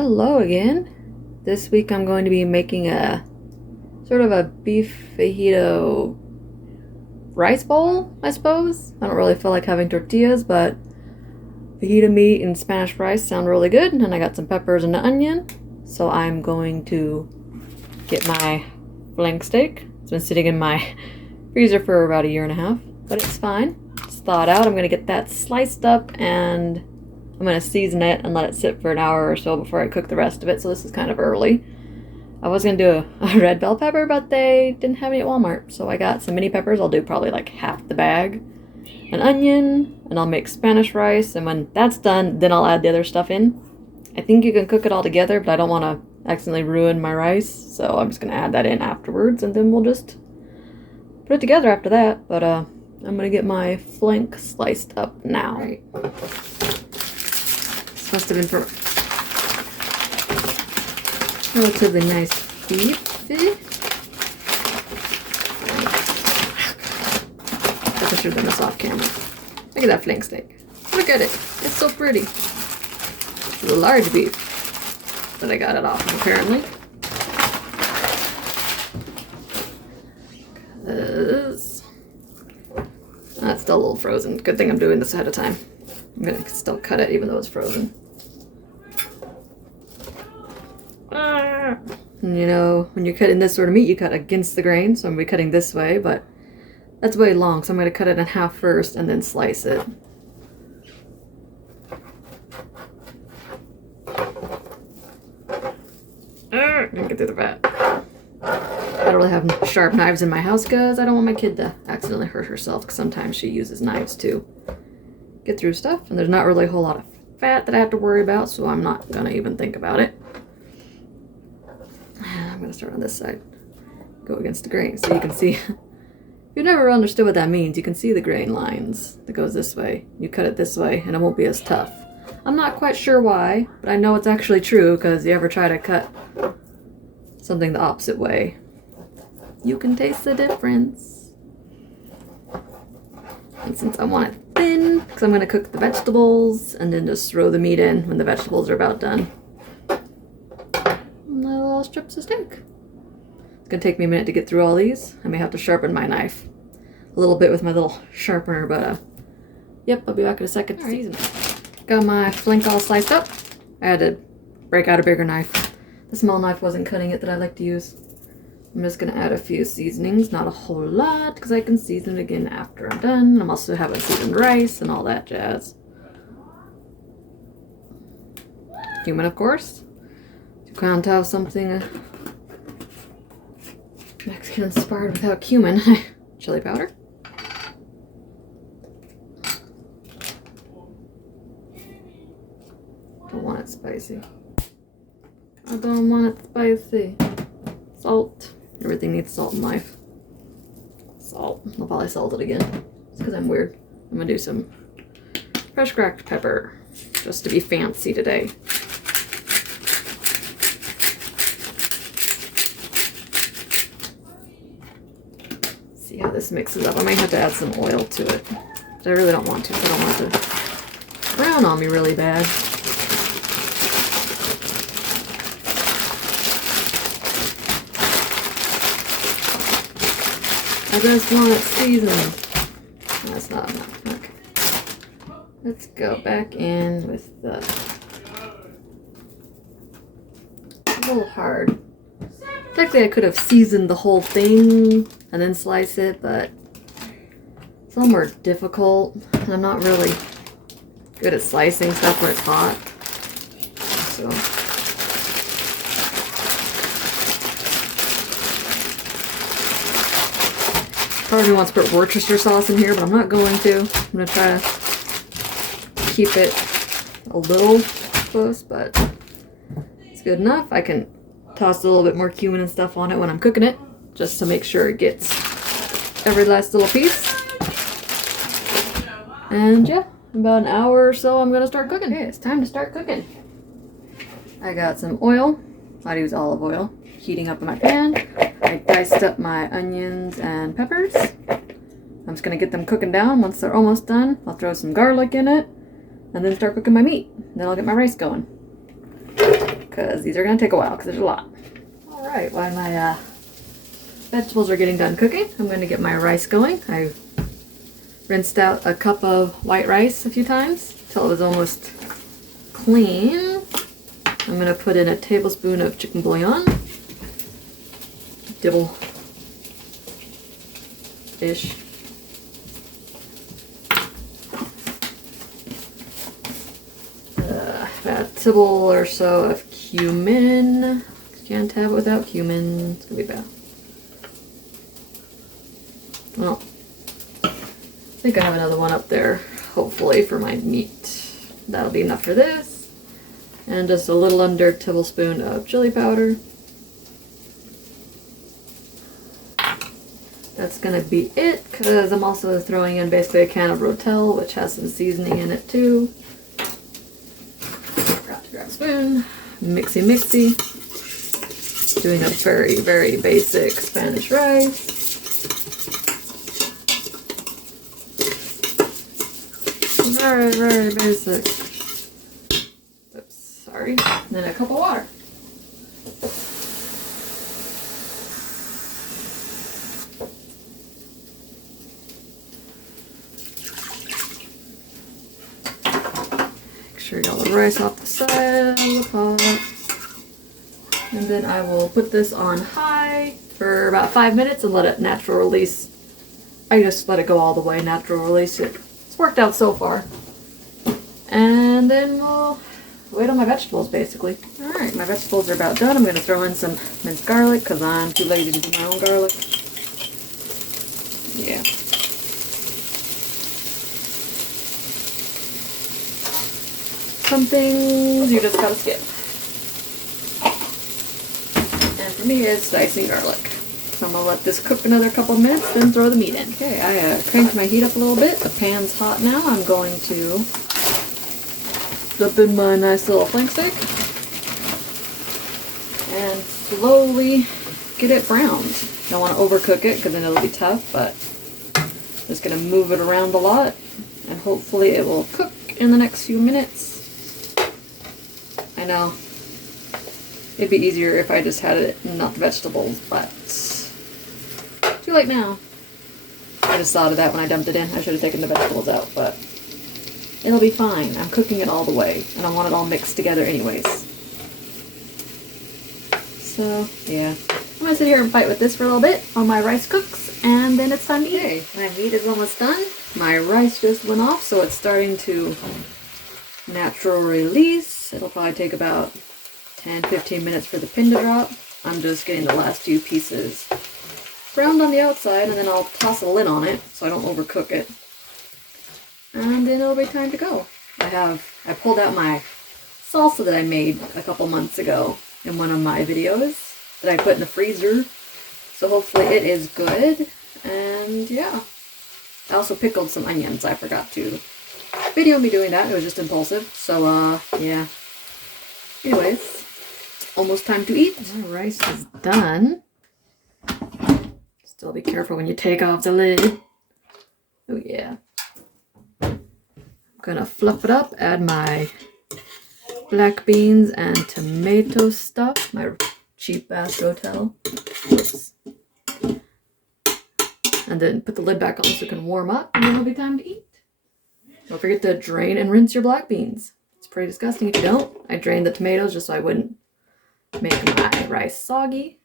Hello again. This week I'm going to be making a sort of a beef fajito rice bowl, I suppose. I don't really feel like having tortillas, but fajita meat and Spanish rice sound really good. And I got some peppers and an onion. So I'm going to get my flank steak. It's been sitting in my freezer for about a year and a half, but it's fine. It's thawed out. I'm going to get that sliced up and I'm going to season it and let it sit for an hour or so before I cook the rest of it, so this is kind of early. I was going to do a red bell pepper, but they didn't have any at Walmart, so I got some mini peppers. I'll do probably like half the bag. An onion, and I'll make Spanish rice, and when that's done, then I'll add the other stuff in. I think you can cook it all together, but I don't want to accidentally ruin my rice, so I'm just going to add that in afterwards, and then we'll just put it together after that. But I'm going to get my flank sliced up now. Right. Must have been for relatively nice beef. I should have done this off camera. Look at that flank steak. Look at it. It's so pretty. It's a large beef that I got it off of, apparently. That's still a little frozen. Good thing I'm doing this ahead of time. I'm gonna still cut it even though it's frozen. And you know, when you're cutting this sort of meat, you cut against the grain, so I'm gonna be cutting this way, but that's way long, so I'm gonna cut it in half first and then slice it. Didn't get through the fat. I don't really have sharp knives in my house because I don't want my kid to accidentally hurt herself, because sometimes she uses knives to get through stuff, and there's not really a whole lot of fat that I have to worry about, so I'm not gonna even think about it. I'm gonna start on this side, go against the grain, so you can see. If you've never understood what that means, you can see the grain lines that goes this way. You cut it this way and it won't be as tough. I'm not quite sure why, but I know it's actually true, because you ever try to cut something the opposite way, you can taste the difference. And since I want it thin, because I'm going to cook the vegetables and then just throw the meat in when the vegetables are about done. And little strips of steak. It's going to take me a minute to get through all these. I may have to sharpen my knife a little bit with my little sharpener, but yep, I'll be back in a second to season it. Got my flank all sliced up. I had to break out a bigger knife. The small knife wasn't cutting it that I like to use. I'm just going to add a few seasonings, not a whole lot, because I can season it again after I'm done. I'm also having seasoned rice and all that jazz. Cumin, of course. You can't have something Mexican inspired without cumin. Chili powder. Don't want it spicy. I don't want it spicy. Salt. Everything needs salt in life. Salt. I'll probably salt it again. It's because I'm weird. I'm gonna do some fresh cracked pepper just to be fancy today. See how this mixes up. I might have to add some oil to it. But I really don't want to, because I don't want it to brown on me really bad. I just want it seasoned. That's not enough. Okay. Let's go back in with the... It's a little hard. Technically, I could have seasoned the whole thing and then slice it, but it's a little more difficult. And I'm not really good at slicing stuff where it's hot. So... Part of me wants to put Worcestershire sauce in here, but I'm not going to. I'm going to try to keep it a little close, but it's good enough. I can toss a little bit more cumin and stuff on it when I'm cooking it, just to make sure it gets every last little piece. And yeah, about an hour or so I'm going to start cooking. Okay, it's time to start cooking. I got some oil. I'd use olive oil. Heating up in my pan. I diced up my onions and peppers. I'm just going to get them cooking down. Once they're almost done, I'll throw some garlic in it and then start cooking my meat. Then I'll get my rice going. because these are going to take a while because there's a lot. Alright, while my vegetables are getting done cooking, I'm going to get my rice going. I rinsed out a cup of white rice a few times until it was almost clean. I'm going to put in a tablespoon of chicken bouillon. Dibble-ish. About a tibble or so of cumin. Can't have it without cumin. It's going to be bad. Well, I think I have another one up there, hopefully, for my meat. That'll be enough for this. And just a little under a tablespoon of chili powder. That's gonna be it, because I'm also throwing in basically a can of Rotel, which has some seasoning in it too. Forgot to grab a spoon. Mixy mixy. Doing a very, very basic Spanish rice. Very, very basic. Oops, sorry. And then a cup of water. Make sure you get all the rice off the side of the pot. And then I will put this on high for about 5 minutes and let it natural release. I just let it go all the way, natural release it. Worked out so far. And then we'll wait on my vegetables, basically. Alright, my vegetables are about done. I'm going to throw in some minced garlic because I'm too lazy to do my own garlic. Yeah. Some things you just gotta skip. And for me, it's dicing garlic. So I'm going to let this cook another couple minutes, then throw the meat in. Okay, I cranked my heat up a little bit. The pan's hot now. I'm going to dip in my nice little flank steak and slowly get it browned. Don't want to overcook it because then it'll be tough, but just going to move it around a lot and hopefully it will cook in the next few minutes. I know it'd be easier if I just had it and not the vegetables, but too late now. I just thought of that when I dumped it in. I should have taken the vegetables out, but it'll be fine. I'm cooking it all the way, and I want it all mixed together anyways. So, yeah. I'm going to sit here and fight with this for a little bit while my rice cooks, and then it's time to eat. Okay, my meat is almost done. My rice just went off, so it's starting to natural release. It'll probably take about 10-15 minutes for the pin to drop. I'm just getting the last few pieces browned on the outside, and then I'll toss a lid on it so I don't overcook it. And then it'll be time to go. I pulled out my salsa that I made a couple months ago in one of my videos that I put in the freezer. So hopefully it is good. And yeah. I also pickled some onions. I forgot to video me doing that. It was just impulsive. So yeah. Anyways, almost time to eat. My rice is done. Still be careful when you take off the lid. Oh yeah. I'm gonna fluff it up, add my black beans and tomato stuff, my cheap ass Rotel. Oops. And then put the lid back on so it can warm up, and then it'll be time to eat. Don't forget to drain and rinse your black beans. It's pretty disgusting if you don't. I drained the tomatoes just so I wouldn't make my rice soggy.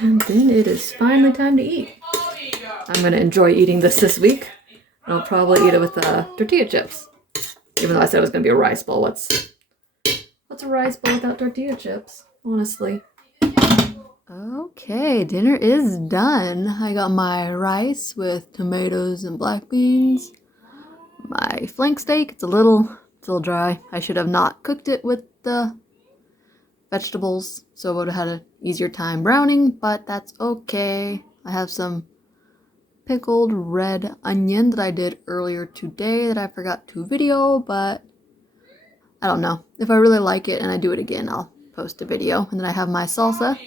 And then it is finally time to eat. I'm going to enjoy eating this week. I'll probably eat it with tortilla chips. Even though I said it was going to be a rice bowl. What's a rice bowl without tortilla chips? Honestly. Okay, dinner is done. I got my rice with tomatoes and black beans. My flank steak. It's a little dry. I should have not cooked it with the vegetables, so I would have had an easier time browning, but that's okay. I have some pickled red onion that I did earlier today that I forgot to video, but I don't know. If I really like it and I do it again, I'll post a video. And then I have my salsa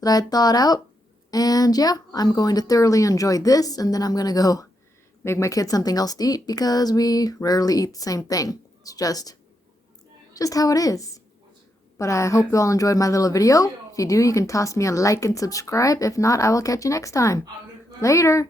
that I had thawed out, And yeah, I'm going to thoroughly enjoy this, and then I'm gonna go make my kids something else to eat because we rarely eat the same thing. It's just how it is. But I hope you all enjoyed my little video. If you do, you can toss me a like and subscribe. If not, I will catch you next time. Later!